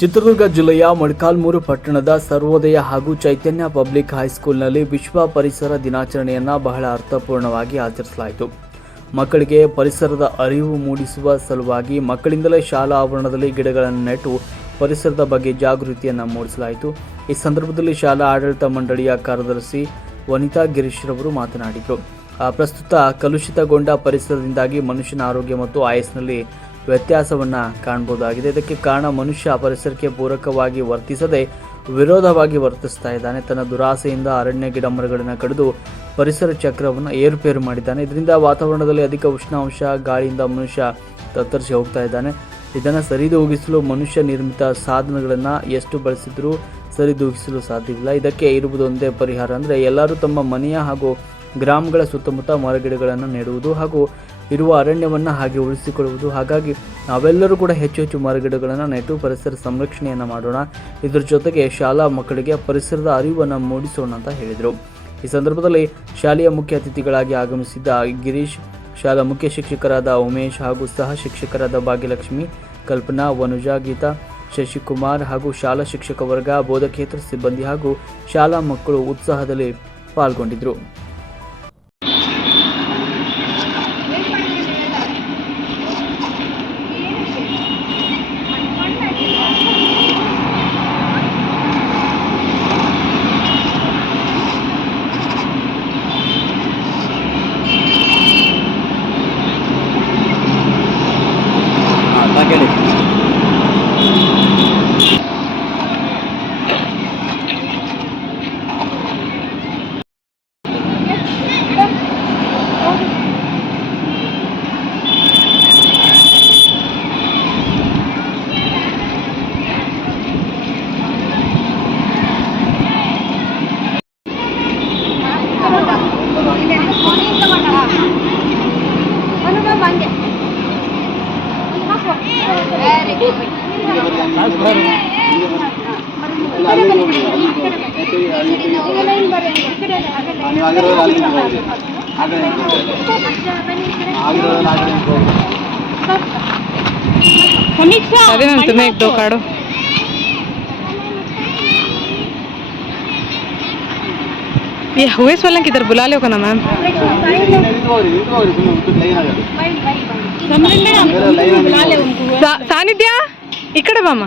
ಚಿತ್ರದುರ್ಗ ಜಿಲ್ಲೆಯ ಮೊಳಕಾಲ್ಮೂರು ಪಟ್ಟಣದ ಸರ್ವೋದಯ ಹಾಗೂ ಚೈತನ್ಯ ಪಬ್ಲಿಕ್ ಹೈಸ್ಕೂಲ್ನಲ್ಲಿ ವಿಶ್ವ ಪರಿಸರ ದಿನಾಚರಣೆಯನ್ನು ಬಹಳ ಅರ್ಥಪೂರ್ಣವಾಗಿ ಆಚರಿಸಲಾಯಿತು. ಮಕ್ಕಳಿಗೆ ಪರಿಸರದ ಅರಿವು ಮೂಡಿಸುವ ಸಲುವಾಗಿ ಮಕ್ಕಳಿಂದಲೇ ಶಾಲಾ ಆವರಣದಲ್ಲಿ ಗಿಡಗಳನ್ನು ನೆಟ್ಟು ಪರಿಸರದ ಬಗ್ಗೆ ಜಾಗೃತಿಯನ್ನು ಮೂಡಿಸಲಾಯಿತು. ಈ ಸಂದರ್ಭದಲ್ಲಿ ಶಾಲಾ ಆಡಳಿತ ಮಂಡಳಿಯ ಕಾರ್ಯದರ್ಶಿ ವನಿತಾ ಗಿರೀಶ್ರವರು ಮಾತನಾಡಿದರು. ಪ್ರಸ್ತುತ ಕಲುಷಿತಗೊಂಡ ಪರಿಸರದಿಂದಾಗಿ ಮನುಷ್ಯನ ಆರೋಗ್ಯ ಮತ್ತು ಆಯಸ್ಸಿನಲ್ಲಿ ವ್ಯತ್ಯಾಸವನ್ನ ಕಾಣಬಹುದಾಗಿದೆ ಇದಕ್ಕೆ ಕಾರಣ ಮನುಷ್ಯ ಪರಿಸರಕ್ಕೆ ಪೂರಕವಾಗಿ ವರ್ತಿಸದೆ ವಿರೋಧವಾಗಿ ವರ್ತಿಸ್ತಾ ಇದ್ದಾನೆ. ತನ್ನ ದುರಾಸೆಯಿಂದ ಅರಣ್ಯ ಗಿಡ ಮರಗಳನ್ನು ಕಡಿದು ಪರಿಸರ ಚಕ್ರವನ್ನು ಏರುಪೇರು ಮಾಡಿದ್ದಾನೆ. ಇದರಿಂದ ವಾತಾವರಣದಲ್ಲಿ ಅಧಿಕ ಉಷ್ಣಾಂಶ ಗಾಳಿಯಿಂದ ಮನುಷ್ಯ ತತ್ತರಿಸಿ ಹೋಗ್ತಾ ಇದ್ದಾನೆ. ಇದನ್ನು ಸರಿದೂಗಿಸಲು ಮನುಷ್ಯ ನಿರ್ಮಿತ ಸಾಧನಗಳನ್ನು ಎಷ್ಟು ಬಳಸಿದ್ರೂ ಸರಿದೂಗಿಸಲು ಸಾಧ್ಯವಿಲ್ಲ. ಇದಕ್ಕೆ ಇರುವುದೊಂದೇ ಪರಿಹಾರ. ಅಂದರೆ ಎಲ್ಲರೂ ತಮ್ಮ ಮನೆಯ ಹಾಗೂ ಗ್ರಾಮಗಳ ಸುತ್ತಮುತ್ತ ಮರಗಿಡಗಳನ್ನು ನೆಡುವುದು ಹಾಗೂ ಇರುವ ಅರಣ್ಯವನ್ನು ಹಾಗೆ ಉಳಿಸಿಕೊಳ್ಳುವುದು. ಹಾಗಾಗಿ ನಾವೆಲ್ಲರೂ ಕೂಡ ಹೆಚ್ಚು ಹೆಚ್ಚು ಮರಗಿಡಗಳನ್ನು ನೆಟ್ಟು ಪರಿಸರ ಸಂರಕ್ಷಣೆಯನ್ನು ಮಾಡೋಣ. ಇದರ ಜೊತೆಗೆ ಶಾಲಾ ಮಕ್ಕಳಿಗೆ ಪರಿಸರದ ಅರಿವನ್ನು ಮೂಡಿಸೋಣ ಅಂತ ಹೇಳಿದರು. ಈ ಸಂದರ್ಭದಲ್ಲಿ ಶಾಲೆಯ ಮುಖ್ಯ ಅತಿಥಿಗಳಾಗಿ ಆಗಮಿಸಿದ್ದ ಗಿರೀಶ್, ಶಾಲಾ ಮುಖ್ಯ ಶಿಕ್ಷಕರಾದ ಉಮೇಶ್ ಹಾಗೂ ಸಹ ಶಿಕ್ಷಕರಾದ ಭಾಗ್ಯಲಕ್ಷ್ಮಿ, ಕಲ್ಪನಾ, ವನುಜಾ, ಗೀತಾ, ಶಶಿಕುಮಾರ್ ಹಾಗೂ ಶಾಲಾ ಶಿಕ್ಷಕ ವರ್ಗ, ಬೋಧಕೇತರ ಸಿಬ್ಬಂದಿ ಹಾಗೂ ಶಾಲಾ ಮಕ್ಕಳು ಉತ್ಸಾಹದಲ್ಲಿ ಪಾಲ್ಗೊಂಡಿದ್ದರು अभी मैम तुम्हें एक दो काड़ो ये हुए वाला किधर? बुला लो ना मैम। सानिध्या इकड़े बामा।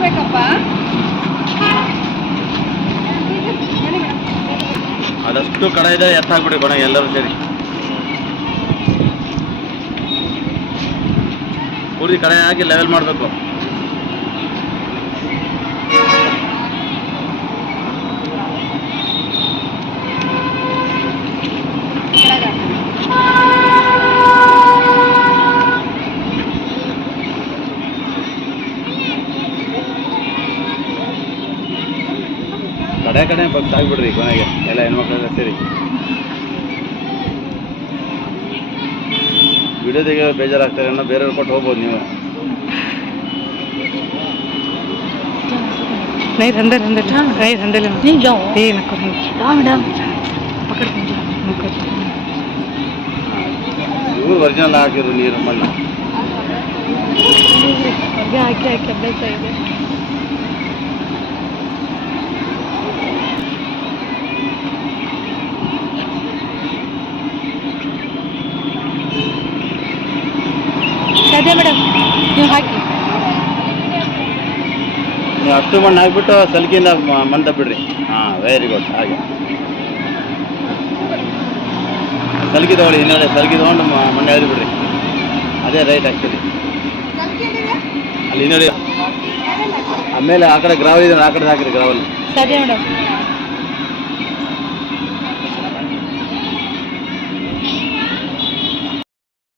ಮಾಡ್ಬೇಕಪ್ಪ ಅದಷ್ಟು ಕಡೆ ಇದೆ ಎತ್ತಾಕ್ಬಿಡಿ ಬಣ್ಣ ಎಲ್ಲರೂ ಸೇರಿ. ಪೂರ್ತಿ ಕಡೆ ಹಾಕಿ ಲೆವೆಲ್ ಮಾಡಬೇಕು. ಕಡೆ ಕಡೆ ಭಕ್ತ ಆಗ್ಬಿಡ್ರಿ ಕೊನೆಗೆ ಎಲ್ಲ ಹೆಣ್ಮಕ್ಳೆಲ್ಲ ಸೇರಿ ವಿಡಿಯೋ ತೆಗೆಯೋ ಬೇಜಾರಾಗ್ತಾರೆ ಅನ್ನೋ ಬೇರೆಯವ್ರು ಕೊಟ್ಟು ಹೋಗ್ಬೋದು ನೀವು नहीं अंदर अंदर नहीं अंदर नहीं जाओ ये नको मैडम पकड़ नको ಇವ್ರು ಒರಿಜಿನಲ್ ಹಾಕಿದ್ರು ನೀರು ಮಣ್ಣು ಹಾಕಿ ಹಾಕಿ ಅಭ್ಯಾಸ ಇದೆ ಅದೇ ಮೇಡಮ್ ನೀವು ಹಾಕಿ. ನೀವು ಅಷ್ಟು ಮಣ್ಣು ಹಾಕ್ಬಿಟ್ಟು ಸಲ್ಕಿಯಿಂದ ಮಂದ ಬಿಡ್ರಿ. ಹಾ ವೆರಿ ಗುಡ್ ಹಾಗೆ. ಸಲ್ಗಿ ತಗೊಳ್ಳಿ ಹಿಂದೆ ಸಲ್ಕಿ ತಗೊಂಡು ಮಣ್ಣು ಎಳೆದು ಬಿಡ್ರಿ. ಅದೇ ರೈಟ್ ಆಗ್ತದೆ ಅಲ್ಲಿ ಇನ್ನೊಂದು ಆಮೇಲೆ ಆ ಕಡೆ ಗ್ರಾವಲ್ ಇದೆ ಆ ಕಡೆ ಹಾಕಿರಿ ಗ್ರಾವಲ್ ಸರಿ ಮೇಡಮ್.